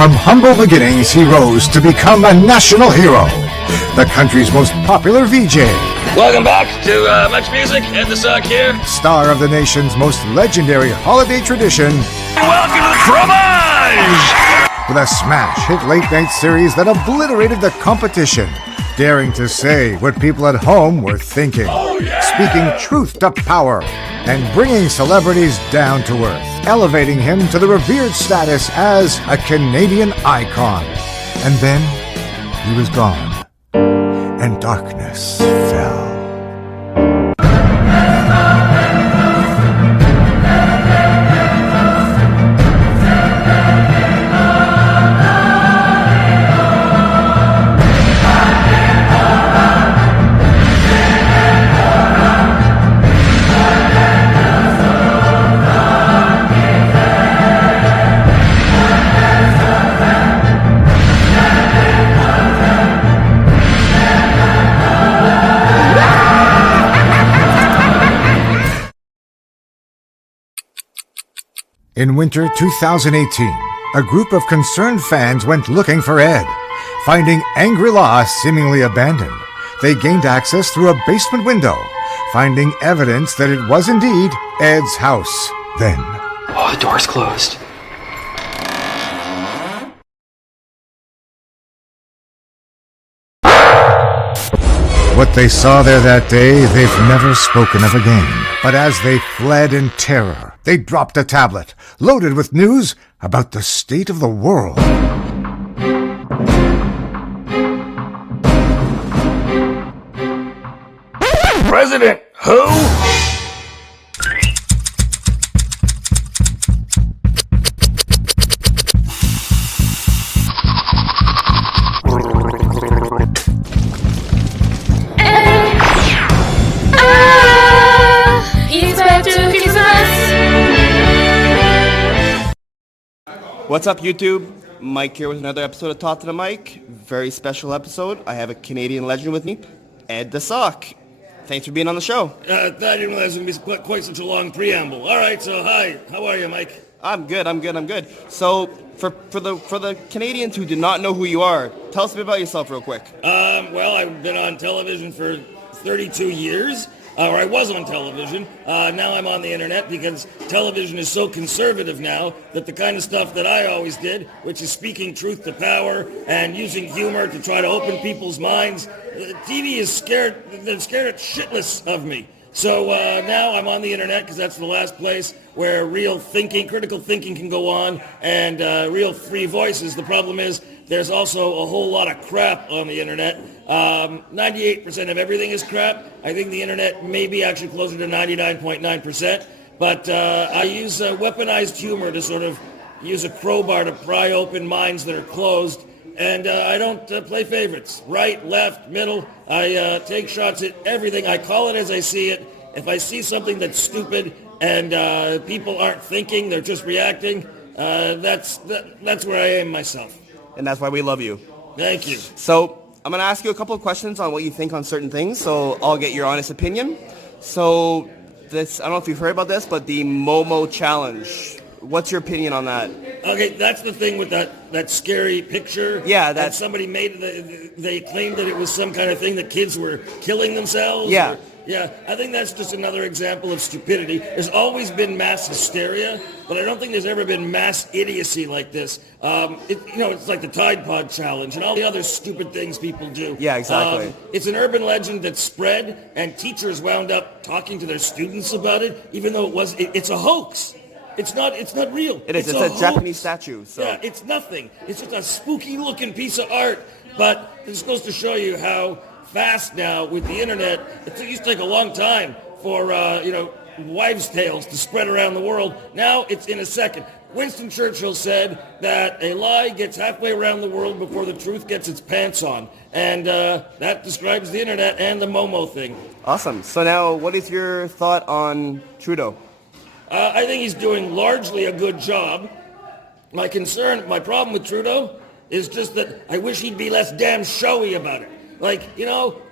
From humble beginnings, he rose to become a national hero, the country's most popular VJ. Welcome back to Much Music. Ed the Sock here. Star of the nation's most legendary holiday tradition. Welcome to Fromage! With a smash hit late-night series that obliterated the competition, daring to say what people at home were thinking, speaking truth to power, and bringing celebrities down to earth, elevating him to the revered status as a Canadian icon. And then he was gone, and darkness fell. In winter 2018, a group of concerned fans went looking for Ed. Finding Angri-La seemingly abandoned, they gained access through a basement window, finding evidence that it was indeed Ed's house. Then... Oh, the door's closed. What they saw there that day, they've never spoken of again. But as they fled in terror, they dropped a tablet loaded with news about the state of the world. President who? What's up, YouTube? Mike here with another episode of Talk to the Mic. Very special episode. I have a Canadian legend with me, Ed the Sock. Thanks for being on the show. I didn't realize it would be quite such a long preamble. All right, so hi. How are you, Mike? I'm good. So, for the Canadians who do not know who you are, tell us a bit about yourself real quick. Well, I've been on television for 32 years. Or I was on television. Now I'm on the internet because television is so conservative now that the kind of stuff that I always did, which is speaking truth to power and using humor to try to open people's minds, TV is scared. They're scared shitless of me. So now I'm on the internet because that's the last place where real thinking, critical thinking can go on and real free voices. The problem is there's also a whole lot of crap on the internet. 98% of everything is crap. I think the internet may be actually closer to 99.9%. But I use weaponized humor to sort of use a crowbar to pry open minds that are closed. And I don't play favorites. Right, left, middle. I take shots at everything. I call it as I see it. If I see something that's stupid and people aren't thinking, they're just reacting, that's where I am myself. And that's why we love you. Thank you. So, I'm going to ask you a couple of questions on what you think on certain things, so I'll get your honest opinion. So, I don't know if you've heard about this, but the Momo Challenge. What's your opinion on that? Okay, that's the thing with that scary picture. Yeah, that somebody made. They claimed that it was some kind of thing that kids were killing themselves. Yeah. Yeah, I think that's just another example of stupidity. There's always been mass hysteria, but I don't think there's ever been mass idiocy like this. It's like the Tide Pod Challenge and all the other stupid things people do. Yeah, exactly. It's an urban legend that spread, and teachers wound up talking to their students about it, even though it's a hoax. It's not real. It is. It's a Japanese statue. So. Yeah, it's nothing. It's just a spooky-looking piece of art. But this goes to show you how fast now with the internet. It used to take a long time for wives' tales to spread around the world. Now it's in a second. Winston Churchill said that a lie gets halfway around the world before the truth gets its pants on. And that describes the internet and the Momo thing. Awesome. So now, what is your thought on Trudeau? I think he's doing largely a good job. My problem with Trudeau is just that I wish he'd be less damn showy about it. Like,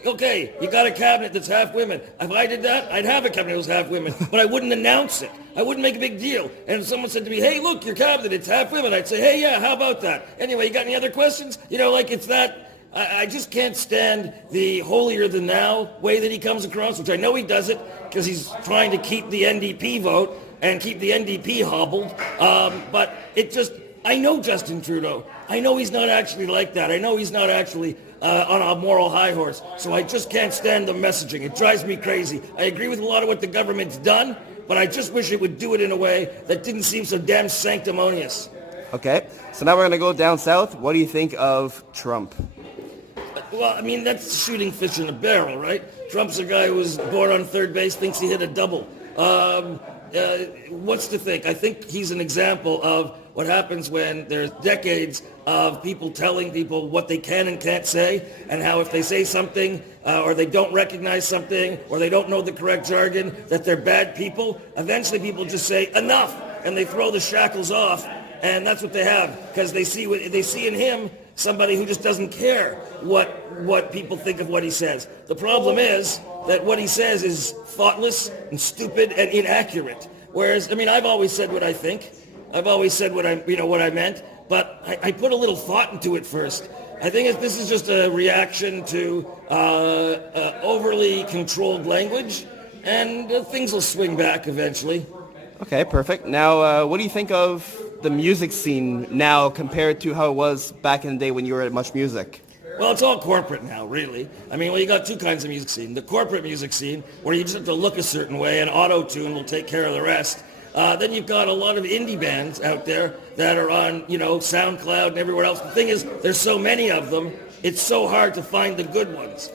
okay, you got a cabinet that's half women. If I did that, I'd have a cabinet that was half women, but I wouldn't announce it. I wouldn't make a big deal. And if someone said to me, hey, look, your cabinet, it's half women, I'd say, hey, yeah, how about that? Anyway, you got any other questions? It's that, I just can't stand the holier-than-thou way that he comes across, which I know he does it because he's trying to keep the NDP vote and keep the NDP hobbled. But I know Justin Trudeau. I know he's not actually like that. I know he's not actually on a moral high horse. So I just can't stand the messaging. It drives me crazy. I agree with a lot of what the government's done, but I just wish it would do it in a way that didn't seem so damn sanctimonious. Okay, so now we're going to go down south. What do you think of Trump? Well, I mean, that's shooting fish in a barrel, right? Trump's a guy who was born on third base, thinks he hit a double. What's to think? I think he's an example of what happens when there's decades of people telling people what they can and can't say, and how if they say something or they don't recognize something or they don't know the correct jargon, that they're bad people. Eventually people just say enough, and they throw the shackles off, and that's what they have, because they see in him somebody who just doesn't care what people think of what he says. The problem is that what he says is thoughtless and stupid and inaccurate. Whereas, I mean, I've always said what I think. I've always said what I meant, but I put a little thought into it first. I think this is just a reaction to overly controlled language, and things will swing back eventually. Okay, perfect. Now, what do you think of the music scene now compared to how it was back in the day when you were at Much Music? Well, it's all corporate now, really. I mean, you got two kinds of music scene. The corporate music scene, where you just have to look a certain way, and auto-tune will take care of the rest. Then you've got a lot of indie bands out there that are on, SoundCloud and everywhere else. The thing is, there's so many of them, it's so hard to find the good ones.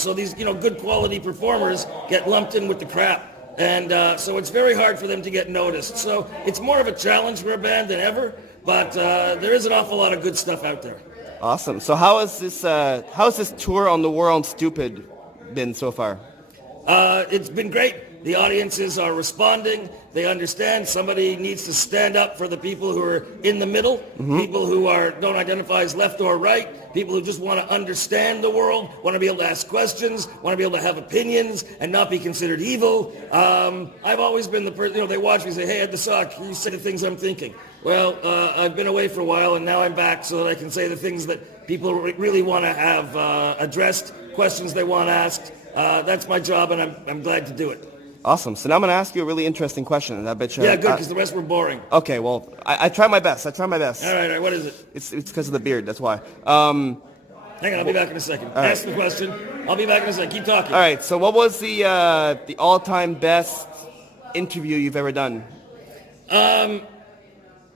So these, good quality performers get lumped in with the crap. And so it's very hard for them to get noticed. So it's more of a challenge for a band than ever, but there is an awful lot of good stuff out there. Awesome. So how has this tour on the War on Stupid been so far? It's been great. The audiences are responding. They understand somebody needs to stand up for the people who are in the middle, people who don't identify as left or right, people who just want to understand the world, want to be able to ask questions, want to be able to have opinions and not be considered evil. I've always been the person, they watch me and say, hey, Ed the Sock, you say the things I'm thinking. Well, I've been away for a while, and now I'm back so that I can say the things that people really want to have addressed, questions they want asked. That's my job, and I'm glad to do it. Awesome. So now I'm going to ask you a really interesting question. And I bet you. Yeah, good, because the rest were boring. Okay, well, I try my best. All right, what is it? It's because of the beard, that's why. Hang on, I'll be back in a second. Ask the question. I'll be back in a second. Keep talking. All right, so what was the all-time best interview you've ever done?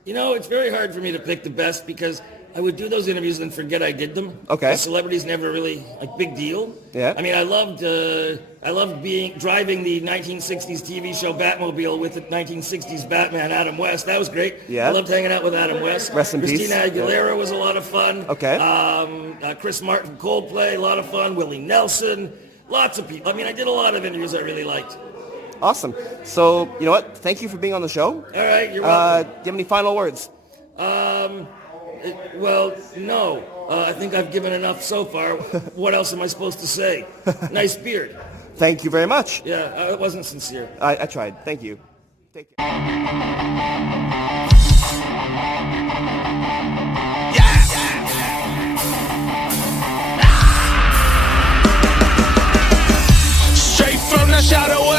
It's very hard for me to pick the best because I would do those interviews and forget I did them. Okay. The celebrity's never really a big deal. Yeah. I mean, I loved driving the 1960s TV show Batmobile with the 1960s Batman, Adam West. That was great. Yeah. I loved hanging out with Adam West. Rest in peace. Christina Aguilera was a lot of fun. Okay. Chris Martin from Coldplay, a lot of fun. Willie Nelson, lots of people. I mean, I did a lot of interviews I really liked. Awesome. So, you know what? Thank you for being on the show. All right, you're welcome. Do you have any final words? Well, no. I think I've given enough so far. What else am I supposed to say? Nice beard. Thanit very much. Yeah, it wasn't sincere. I tried. Thank you. Take care. Straight from the shadow